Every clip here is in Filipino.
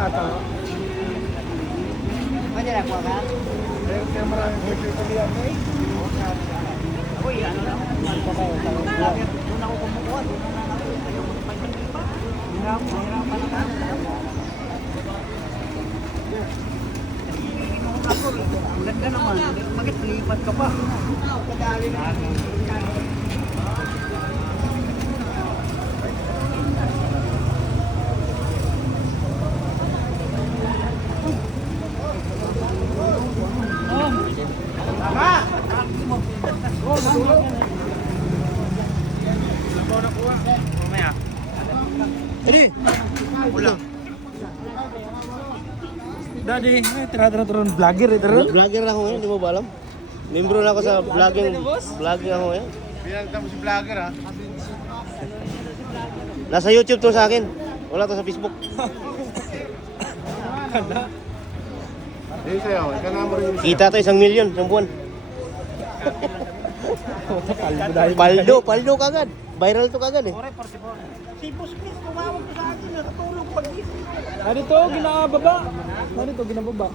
ata. Pwede na po ka? Kaya maraming picture ko diyan eh. Uy, ano lang? Doon ako kumukuha. Doon na ako. Ayaw mo pa. Hirapan na ako. Ang ganda naman. Bakit lipat ka pa? Edi. Ulang. Daddy, tira-tira vlogger ito rin. Vlogger ako ngayon, di mo ba alam? Membro na ako sa vlogging ako ngayon. Pinagta mo si vlogger ha? Nasa YouTube to sa akin. Wala to sa Facebook. Hindi sa'yo, ikaw na mo rin. Kita to 1 million sa buwan. Paldo kagad. Viral to kagad eh. Si Boss Chris, tumawag ko sa akin. Natulog pag-isip. Ano to, ginababa? Ano to, ginababa?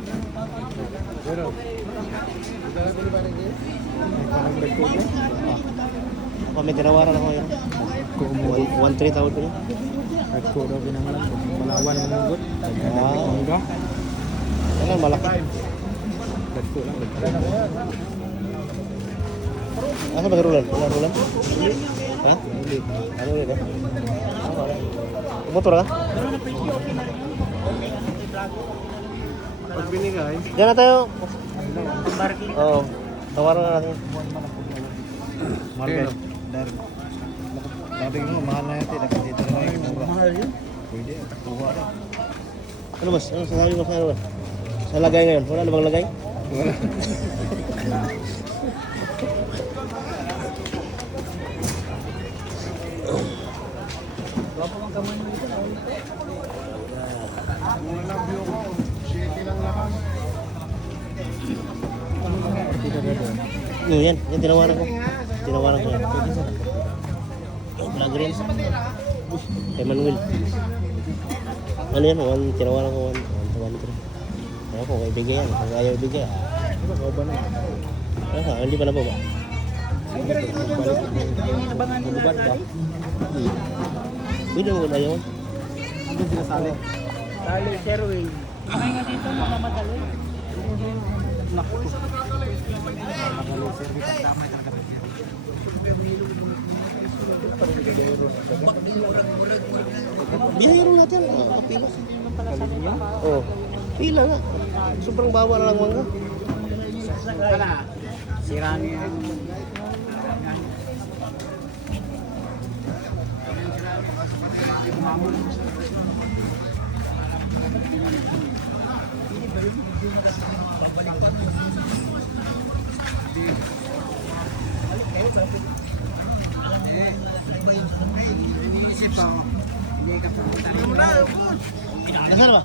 Ako may tinawaran ako ngayon. 1-3 tawad ko na. Nagko daw pinangalan ko. Palawan ng mugot. Wow. Hangga. Ano, malaki. Nagko lang. Asa ba rulan? Wala rulan? Ha? Ano ulit eh? Motor ka? Pag binigay, Diyan na tayo. Oo. Tawaran na natin. Marvel. Sabi mo, mahal na yun. Nakasita na yung mura. Mahal yun? Pwede, kuha na. Ano boss? Ano sasabi mo sa ano? Sa lagay ngayon? Wala na bang lagay? Wala. Mura lang view ko. Shitty lang naman. Yan. Yan tinawaran ko. Tinawaran ko yan. Vlogger yan. Emmanuel. Ano yan? Tinawaran ko 1-3. Ano ko, kaibigay yan. Kung ayaw ibigay. Hindi pa na ba ba? Nabangan nila tali. Pwede mo ayaw. Ano sila sali? Tali, Sherway. Okay nga dito, makamadali. Naku. Bihiro natin. Kapila. Oo. Pila nga. Sobrang bawal lang mangga. Sira niya. Nasaan ba?